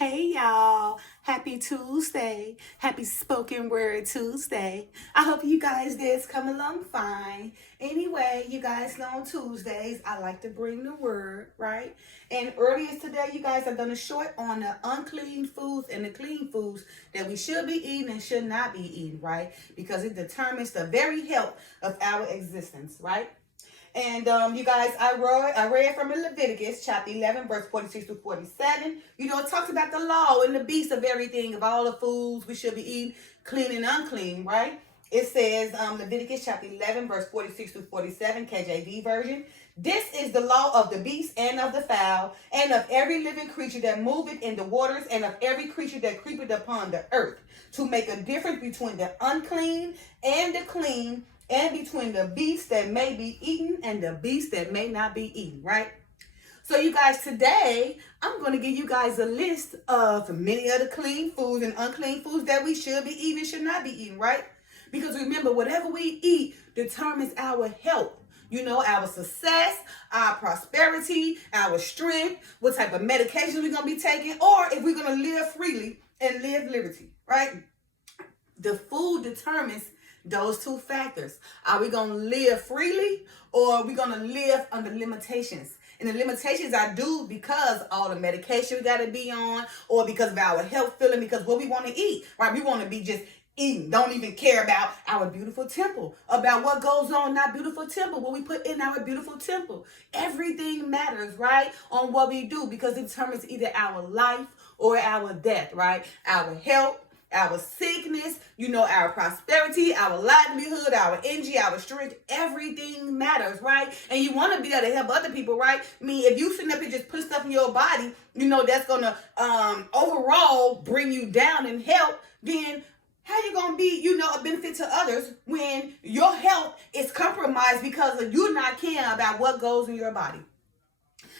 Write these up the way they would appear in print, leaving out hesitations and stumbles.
Hey y'all, happy Tuesday, happy spoken word Tuesday. I hope you guys did come along fine. Anyway, you guys know on Tuesdays, I like to bring the word, right? And earlier today, you guys have done a short on the unclean foods and the clean foods that we should be eating and should not be eating, right? Because it determines the very health of our existence, right? And you guys, I read from Leviticus chapter 11, verse 46 to 47. You know, it talks about the law and the beast of everything, of all the foods we should be eating, clean and unclean, right? It says, Leviticus chapter 11, verse 46 to 47, KJV version. This is the law of the beast and of the fowl, and of every living creature that moveth in the waters, and of every creature that creepeth upon the earth, to make a difference between the unclean and the clean, and between the beast that may be eaten and the beast that may not be eaten, right? So you guys, today, I'm going to give you guys a list of many of the clean foods and unclean foods that we should be eating and should not be eating, right? Because remember, whatever we eat determines our health. You know, our success, our prosperity, our strength, what type of medication we're going to be taking, or if we're going to live freely and live liberty, right? The food determines those two factors. Are we going to live freely, or are we going to live under limitations? And the limitations are due because all the medication we got to be on, or because of our health feeling, because what we want to eat, right? We want to be just eating, don't even care about our beautiful temple, about what goes on in our beautiful temple, what we put in our beautiful temple. Everything matters, right, on what we do, because it determines either our life or our death, right? Our health, our sickness, you know, our prosperity, our livelihood, our energy, our strength, everything matters, right? And you want to be able to help other people, right? I mean, if you sitting up and just put stuff in your body, you know, that's going to overall bring you down in health, then how you going to be, you know, a benefit to others when your health is compromised because of you not caring about what goes in your body?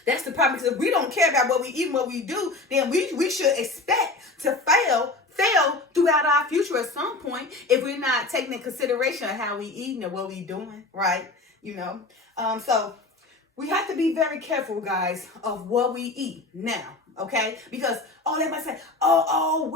That's the problem, because if we don't care about what we eat and what we do, then we should expect to fail throughout our future at some point if we're not taking into consideration of how we eating and what we doing, right? You know, so we have to be very careful, guys, of what we eat now, okay? Because they might say, well,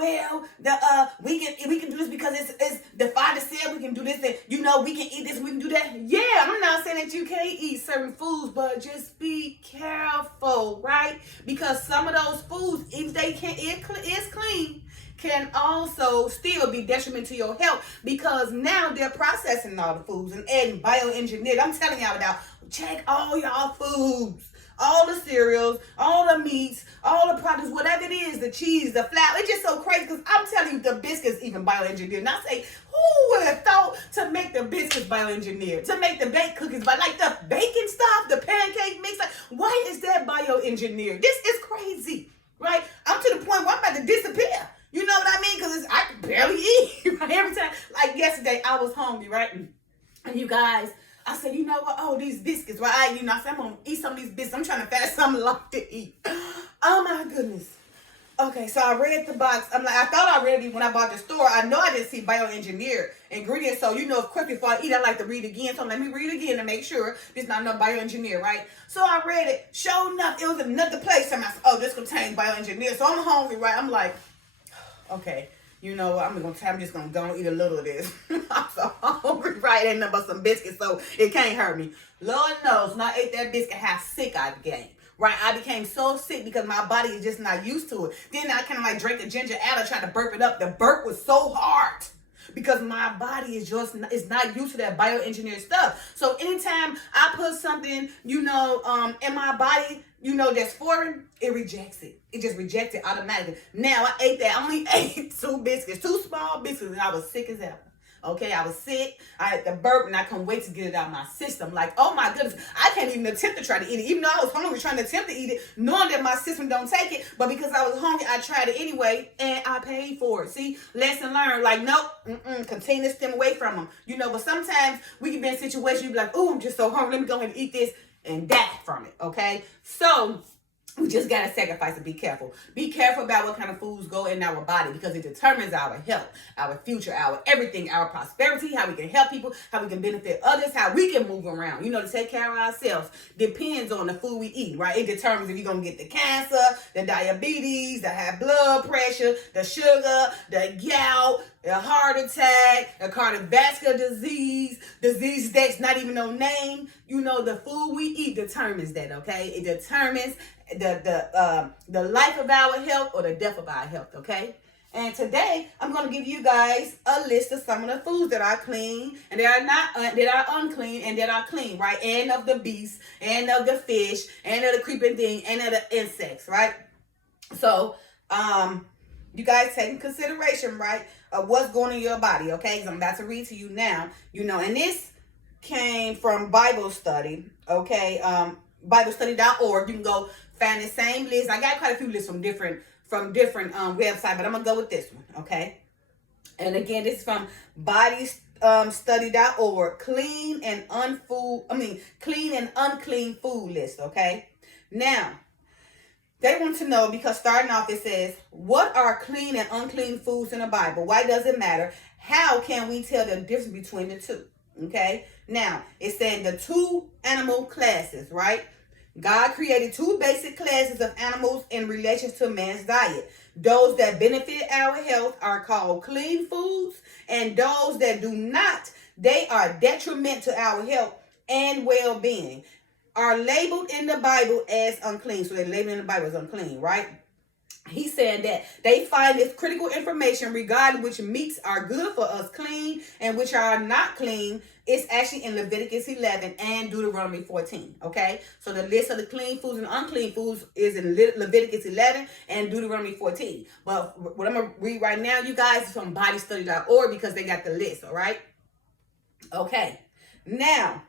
we can do this because it's the Father said we can do this, and you know we can eat this, we can do that. Yeah, I'm not saying that you can't eat certain foods, but just be careful, right? Because some of those foods, if they is clean, can also still be detriment to your health, because now they're processing all the foods and adding bioengineered. I'm telling y'all about, check all y'all foods, all the cereals, all the meats, all the products, whatever it is, the cheese, the flour. It's just so crazy, because I'm telling you, the biscuits even bioengineered. And I say, who would have thought to make the biscuits bioengineered, to make the baked cookies, but like the baking stuff, the pancake mix, like, why is that bioengineered? This is crazy, right? I'm to the point where I'm about to disappear. You know what I mean? Because I can barely eat, right? Every time, like yesterday, I was hungry, right? And you guys, I said, you know what? Oh, these biscuits, right? I said, I'm going to eat some of these biscuits. I'm trying to find something like to eat. Oh, my goodness. Okay, so I read the box. I'm like, I thought I read it when I bought the store. I know I didn't see bioengineered ingredients. So, you know, of course, before I eat, I like to read again. So let me read again to make sure there's not no bioengineered, right? So I read it. Sure enough, it was another place. And I said, oh, this contains bioengineered. So I'm hungry, right? I'm like, okay, you know, I'm just gonna go and eat a little of this. I'm so hungry, right? Ain't nothing but some biscuits, so it can't hurt me. Lord knows, when I ate that biscuit, how sick I became. Right, I became so sick because my body is just not used to it. Then I kind of like drank the ginger ale, trying to burp it up. The burp was so hard because my body is not used to that bioengineered stuff. So anytime I put something, you know, in my body, you know, that's foreign, it rejects it. It just rejects it automatically. Now I ate that. I only ate 2 biscuits, 2 small biscuits, and I was sick as ever. Okay, I was sick. I had the burp, and I couldn't wait to get it out of my system. Like, oh my goodness, I can't even attempt to try to eat it. Even though I was hungry, trying to attempt to eat it, knowing that my system don't take it. But because I was hungry, I tried it anyway, and I paid for it. See, lesson learned. Like, nope, continue to stem away from them. You know, but sometimes we can be in a situation, you be like, oh, I'm just so hungry. Let me go ahead and eat this and die from it. Okay, so We just got to sacrifice and be careful. Be careful about what kind of foods go in our body because it determines our health, our future, our everything, our prosperity, how we can help people, how we can benefit others, how we can move around. To take care of ourselves depends on the food we eat, right? It determines if you're going to get the cancer, the diabetes, the high blood pressure, the sugar, the gout, the heart attack, the cardiovascular disease that's not even no name. The food we eat determines that, okay? It determines the life of our health or the death of our health, okay? And today I'm going to give you guys a list of some of the foods that are clean and that are not that are unclean and that are clean, right? And of the beasts and of the fish and of the creeping thing and of the insects, right? So you guys take in consideration, right, of what's going in your body, okay? Because I'm about to read to you now, and this came from Bible study, okay? BibleStudy.org. You can go find the same list. I got quite a few lists from different websites, but I'm gonna go with this one, okay? And again, this is from Study.org. Clean and unclean food list, okay? Now, they want to know, because starting off it says, what are clean and unclean foods in the Bible? Why does it matter? How can we tell the difference between the two? Okay, now it's saying the two animal classes, right? God created two basic classes of animals in relation to man's diet. Those that benefit our health are called clean foods, and those that do not, they are detriment to our health and well-being, are labeled in the Bible as unclean. So they're labeled in the Bible as unclean, right? He's saying that they find this critical information regarding which meats are good for us clean and which are not clean. It's actually in Leviticus 11 and Deuteronomy 14, okay? So the list of the clean foods and unclean foods is in Leviticus 11 and Deuteronomy 14. But what I'm going to read right now, you guys, is from BodyStudy.org because they got the list, all right? Okay. Now,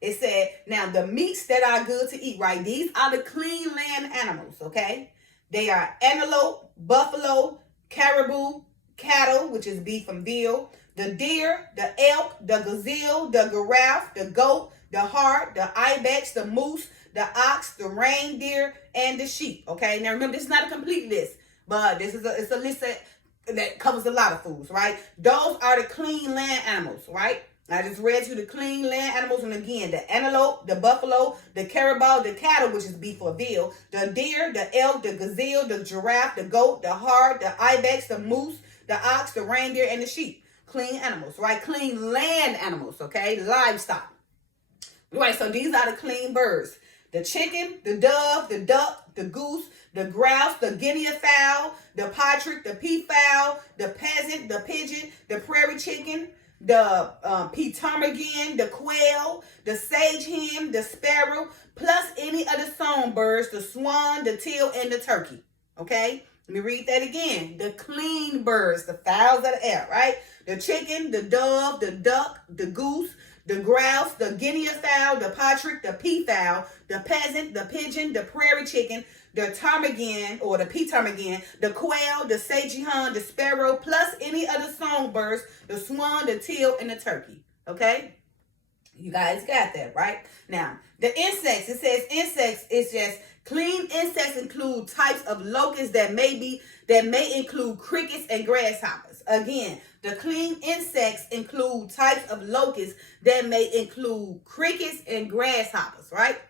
it said, now the meats that are good to eat, right? These are the clean land animals, okay? They are antelope, buffalo, caribou, cattle, which is beef and veal, the deer, the elk, the gazelle, the giraffe, the goat, the hart, the ibex, the moose, the ox, the reindeer, and the sheep, okay? Now remember, this is not a complete list, but it's a list that covers a lot of foods, right? Those are the clean land animals, right? I just read you the clean land animals, and again, the antelope, the buffalo, the caribou, the cattle, which is beef or veal, the deer, the elk, the gazelle, the giraffe, the goat, the hart, the ibex, the moose, the ox, the reindeer, and the sheep. Clean animals, right? Clean land animals, okay? Livestock. Right, so these are the clean birds. The chicken, the dove, the duck, the goose, the grouse, the guinea fowl, the partridge, the peafowl, the pheasant, the pigeon, the prairie chicken, the ptarmigan, the quail, the sage hen, the sparrow, plus any of the songbirds, the swan, the teal, and the turkey. Okay? Let me read that again. The clean birds, the fowls of the air, right? The chicken, the dove, the duck, the goose, the grouse, the guinea fowl, the partridge, the peafowl, the pheasant, the pigeon, the prairie chicken, the ptarmigan or the ptarmigan, the quail, the sage hen, the sparrow, plus any other songbirds, the swan, the teal, and the turkey. Okay? You guys got that, right? Now, the insects, it says insects is just clean insects include types of locusts that may include crickets and grasshoppers. Again, the clean insects include types of locusts that may include crickets and grasshoppers, right?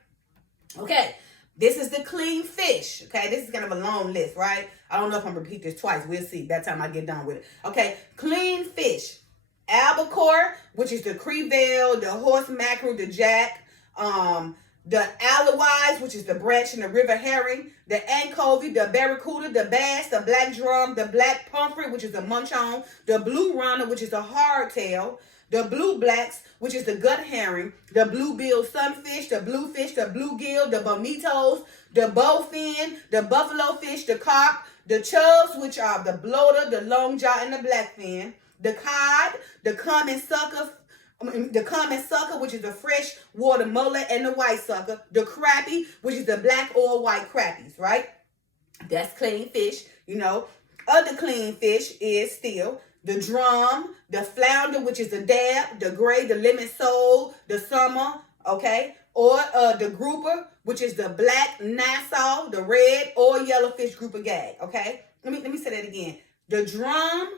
Okay. This is the clean fish, okay? This is kind of a long list, right? I don't know if I'm going to repeat this twice. We'll see by the time I get done with it. Okay, clean fish. Albacore, which is the crevalle, the horse mackerel, the jack, the alois, which is the branch and the river herring, the anchovy, the barracuda, the bass, the black drum, the black pomfret, which is the munchon, the blue runner, which is the hardtail, the blue blacks, which is the gut herring, the bluebill sunfish, the bluefish, the bluegill, the bonitos, the bowfin, the buffalo fish, the carp, the chubs, which are the bloater, the long jaw, and the blackfin, the cod, the common sucker, which is the fresh water mullet, and the white sucker, the crappie, which is the black or white crappies, right? That's clean fish, Other clean fish is still the drum, the flounder, which is the dab, the gray, the lemon sole, the summer, okay? or the grouper, which is the black Nassau, the red or yellowfish grouper gag. Okay, let me say that again. The drum,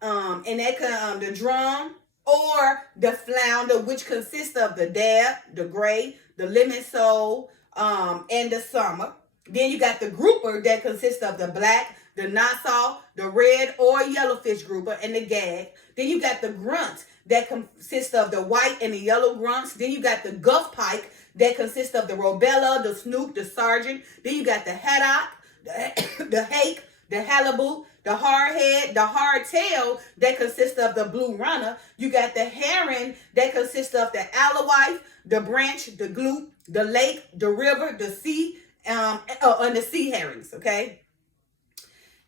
the drum or the flounder, which consists of the dab, the gray, the lemon sole, and the summer. Then you got the grouper that consists of the black, the Nassau, the red or yellowfish grouper, and the gag. Then you got the grunt that consists of the white and the yellow grunts. Then you got the guff pike that consists of the robella, the snook, the sergeant. Then you got the haddock, the hake, the halibut, the hardhead, the hardtail that consists of the blue runner. You got the herring that consists of the alewife, the branch, the gloop, the lake, the river, the sea, and the sea herrings. Okay,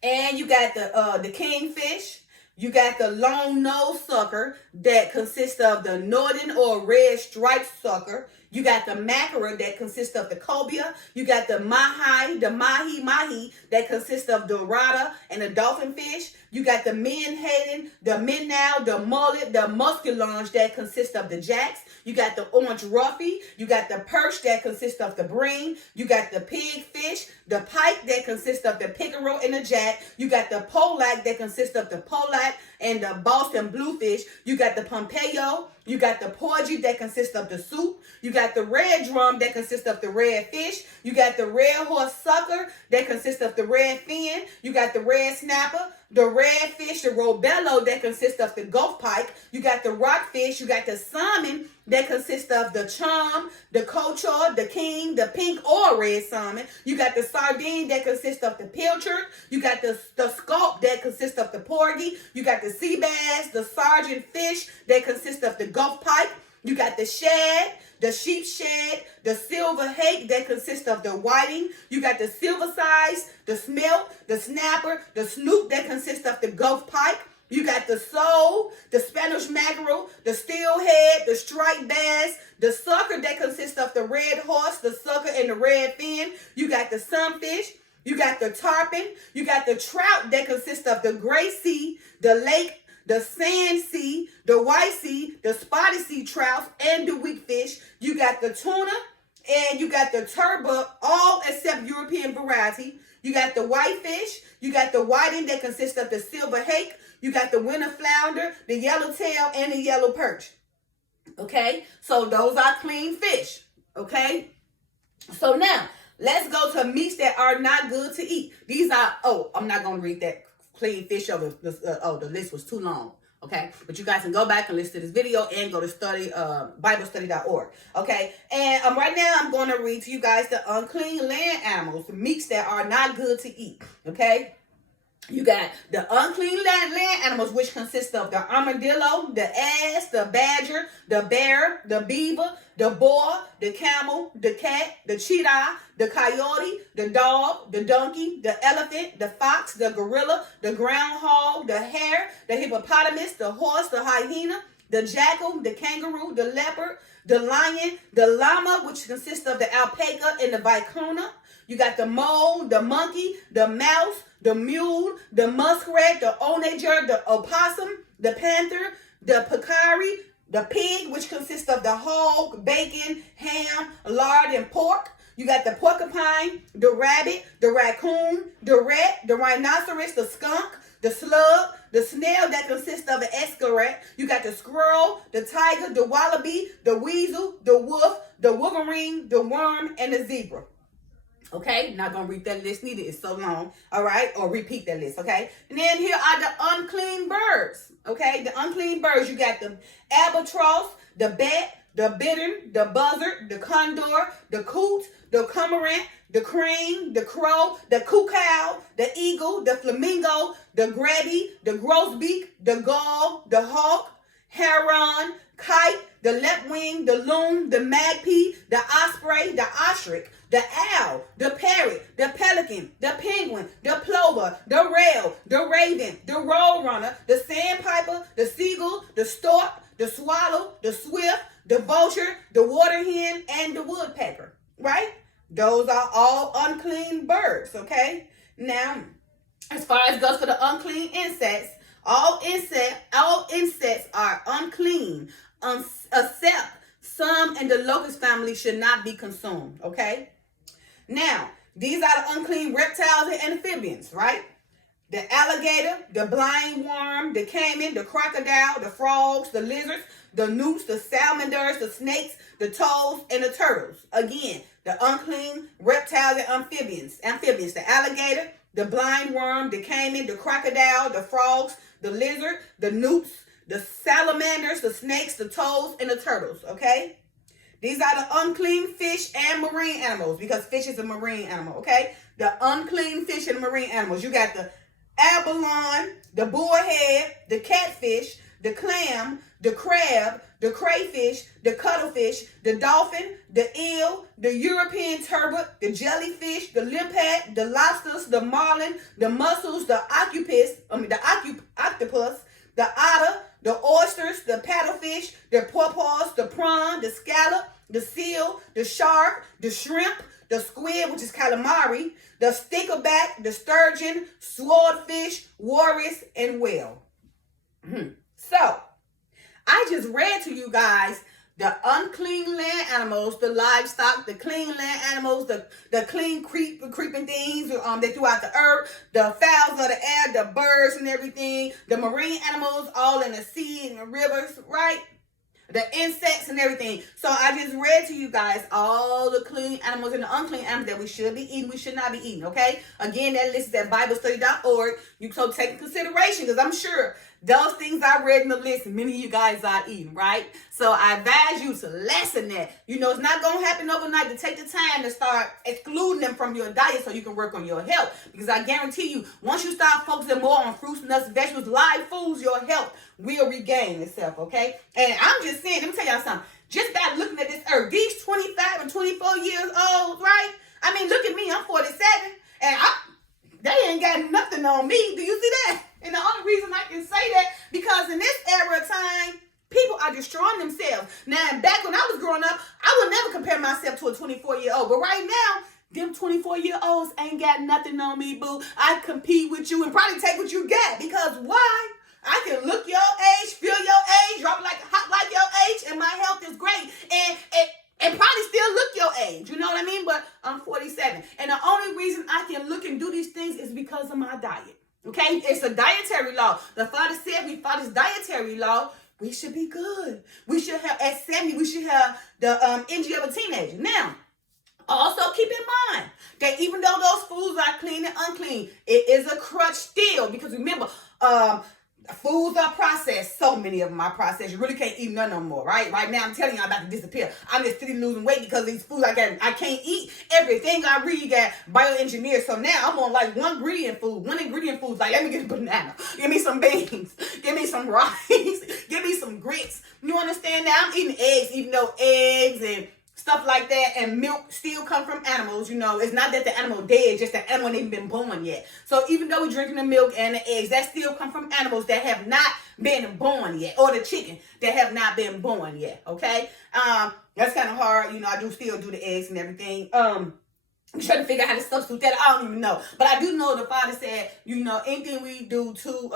and you got the kingfish. You got the long nose sucker that consists of the northern or red striped sucker. You got the mackerel that consists of the cobia. You got the mahi that consists of the rata and the dolphin fish. You got the menhaden, the minnow, the mullet, the musculunge that consists of the jacks. You got the orange ruffy. You got the perch that consists of the bream. You got the pigfish, the pike that consists of the pickerel and the jack. You got the pollack that consists of the pollack and the Boston bluefish. You got the pompeo. You got the porgy that consists of the soup. You got the red drum that consists of the red fish. You got the red horse sucker that consists of the red fin. You got the red snapper, the red fish, the robello that consists of the gulf pike. You got the rockfish. You got the salmon that consists of the chum, the cochor, the king, the pink or red salmon. You got the sardine that consists of the pilchard. You got the scaup that consists of the porgy. You got the sea bass, the sergeant fish that consists of the gulf pike. You got the shad, the sheep shad, the silver hake that consists of the whiting. You got the silver size, the smelt, the snapper, the snook that consists of the gulf pike. You got the sole, the Spanish mackerel, the steelhead, the striped bass, the sucker that consists of the red horse, the sucker, and the red fin. You got the sunfish. You got the tarpon. You got the trout that consists of the gray sea, the lake, the sand sea, the white sea, the spotted sea trouts, and the weakfish. You got the tuna, and you got the turbot, all except European variety. You got the whitefish. You got the whiting that consists of the silver hake. You got the winter flounder, the yellowtail, and the yellow perch. Okay, so those are clean fish. Okay, so now let's go to meats that are not good to eat. These are, I'm not going to read that clean fish over. The list was too long. Okay, but you guys can go back and listen to this video and go to BibleStudy.org. Okay, and right now I'm going to read to you guys the unclean land animals, meats that are not good to eat. Okay. You got the unclean land animals, which consist of the armadillo, the ass, the badger, the bear, the beaver, the boar, the camel, the cat, the cheetah, the coyote, the dog, the donkey, the elephant, the fox, the gorilla, the groundhog, the hare, the hippopotamus, the horse, the hyena, the jackal, the kangaroo, the leopard, the lion, the llama, which consists of the alpaca and the vicuna. You got the mole, the monkey, the mouse, the mule, the muskrat, the onager, the opossum, the panther, the peccary, the pig, which consists of the hog, bacon, ham, lard, and pork. You got the porcupine, the rabbit, the raccoon, the rat, the rhinoceros, the skunk, the slug, the snail that consists of an escargot. You got the squirrel, the tiger, the wallaby, the weasel, the wolf, the wolverine, the worm, and the zebra. Okay, not going to read that list neither. It's so long. All right, or repeat that list. Okay, and then here are the unclean birds. Okay, the unclean birds. You got the albatross, the bat, the bittern, the buzzard, the condor, the coot, the cormorant, the crane, the crow, the cuckoo, the eagle, the flamingo, the grebe, the grosbeak, the gull, the hawk, heron, kite, the lapwing, the loon, the magpie, the osprey, the ostrich, the owl, the parrot, the pelican, the penguin, the plover, the rail, the raven, the roadrunner, the sandpiper, the seagull, the stork, the swallow, the swift, the vulture, the water hen, and the woodpecker. Right? Those are all unclean birds. Okay? Now, as far as goes for the unclean insects, all insects are unclean, except Some in the locust family should not be consumed, okay? Now, these are the unclean reptiles and amphibians, right? The alligator, the blind worm, the caiman, the crocodile, the frogs, the lizards, the newts, the salamanders, the snakes, the toads, and the turtles. Again, the unclean reptiles and amphibians. The alligator, the blind worm, the caiman, the crocodile, the frogs, the lizard, the newts, the salamanders, the snakes, the toads, and the turtles, okay? These are the unclean fish and marine animals, because fish is a marine animal, okay? The unclean fish and marine animals. You got the abalone, the bullhead, the catfish, the clam, the crab, the crayfish, the cuttlefish, the dolphin, the eel, the European turbot, the jellyfish, the limpet, the lobsters, the marlin, the mussels, the octopus, the otter, the oysters, the paddlefish, the porpoise, the prawn, the scallop, the seal, the shark, the shrimp, the squid, which is calamari, the stickleback, the sturgeon, swordfish, walrus, and whale. So, I just read to you guys the unclean land animals, the livestock, the clean land animals, the clean creeping things that throughout the earth, the fowls of the air, the birds and everything, the marine animals all in the sea and the rivers, right? The insects and everything. So I just read to you guys all the clean animals and the unclean animals that we should be eating, we should not be eating, okay? Again, that list is at BibleStudy.org. You so take in consideration, because I'm sure those things I read in the list, many of you guys are eating, right? So I advise you to lessen that. You know, it's not going to happen overnight. To take the time to start excluding them from your diet so you can work on your health. Because I guarantee you, once you start focusing more on fruits, nuts, vegetables, live foods, your health will regain itself, okay? And I'm just saying, let me tell y'all something. Just by looking at this earth, these 25 and 24 years old, right? I mean, look at me. I'm 47. And they ain't got nothing on me. Do you see that? And the only reason I can say that, because in this era of time, people are destroying themselves. Now, back when I was growing up, I would never compare myself to a 24-year-old. But right now, them 24-year-olds ain't got nothing on me, boo. I compete with you and probably take what you got. Because why? I can look your age, feel your age, drop like hot like your age, and my health is great. And probably still look your age. You know what I mean? But I'm 47. And the only reason I can look and do these things is because of my diet. Okay, it's a dietary law. The Father said we follow this dietary law, we should be good. We should have, at 70, we should have the energy of a teenager. Now, also keep in mind that even though those foods are clean and unclean, it is a crutch still. Because remember, foods are processed. So many of them are processed. You really can't eat none no more, right? Right now, I'm telling you, I'm about to disappear. I'm just still losing weight because of these foods I can't eat everything I read got bioengineered. So now I'm on like one ingredient food. Like, let me get a banana. Give me some beans. Give me some rice. Give me some grits. You understand that? I'm eating eggs, even though eggs and stuff like that and milk still come from animals. You know, it's not that the animal dead, just the animal ain't been born yet. So even though we're drinking the milk and the eggs, that still come from animals that have not been born yet, or the chicken that have not been born yet. Okay, that's kind of hard. You know, I do still do the eggs and everything. I'm trying to figure out how to substitute that. I don't even know, but I do know the Father said, you know, anything we do too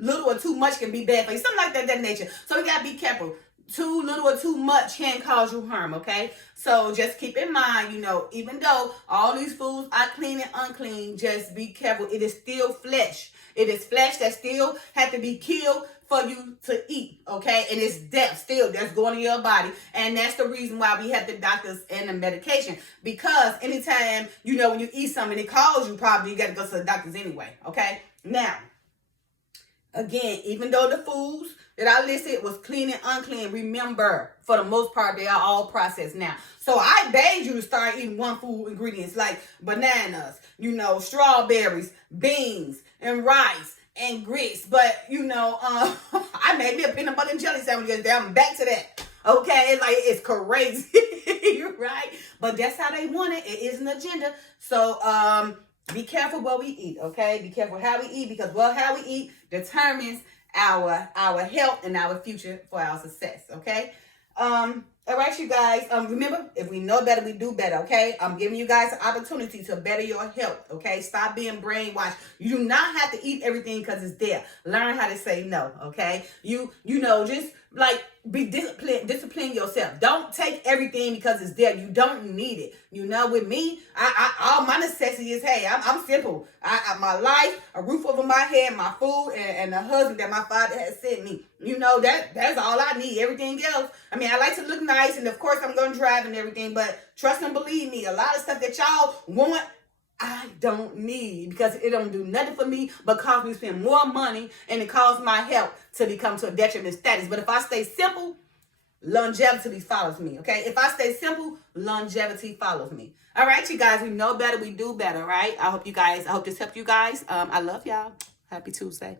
little or too much can be bad for you, something like that nature. So we gotta be careful. Too little or too much can cause you harm, okay? So just keep in mind, you know, even though all these foods are clean and unclean, just be careful. It is still flesh. It is flesh that still have to be killed for you to eat, okay? And it's death still that's going in your body. And that's the reason why we have the doctors and the medication. Because anytime, you know, when you eat something, it calls you, probably you got to go to the doctors anyway, okay? Now, again, even though the foods that I listed was clean and unclean, remember, for the most part, they are all processed now. So I beg you to start eating one food ingredients like bananas, you know, strawberries, beans, and rice, and grits. But, you know, I made me a peanut butter and jelly sandwich yesterday. I'm back to that. Okay, it's like, it's crazy, right? But that's how they want it. It is an agenda. So, be careful what we eat, okay? Be careful how we eat, because, well, how we eat determines our health and our future for our success, okay? All right, you guys, remember, if we know better, we do better, okay? I'm giving you guys an opportunity to better your health, okay? Stop being brainwashed. You do not have to eat everything because it's there. Learn how to say no, okay? You know, just Like, be discipline yourself. Don't take everything because it's there. You don't need it. You know, with me, all my necessity is, hey, I'm simple. My life, a roof over my head, my food, and a husband that my father has sent me. You know, that's all I need. Everything else, I mean, I like to look nice, and of course I'm gonna drive and everything, but trust and believe me, a lot of stuff that y'all want, I don't need, because it don't do nothing for me but cause me to spend more money, and it causes my health to become to a detriment status. But if I stay simple, longevity follows me, okay? If I stay simple, longevity follows me. All right, you guys, we know better, we do better, right? I hope this helped you guys. I love y'all. Happy Tuesday.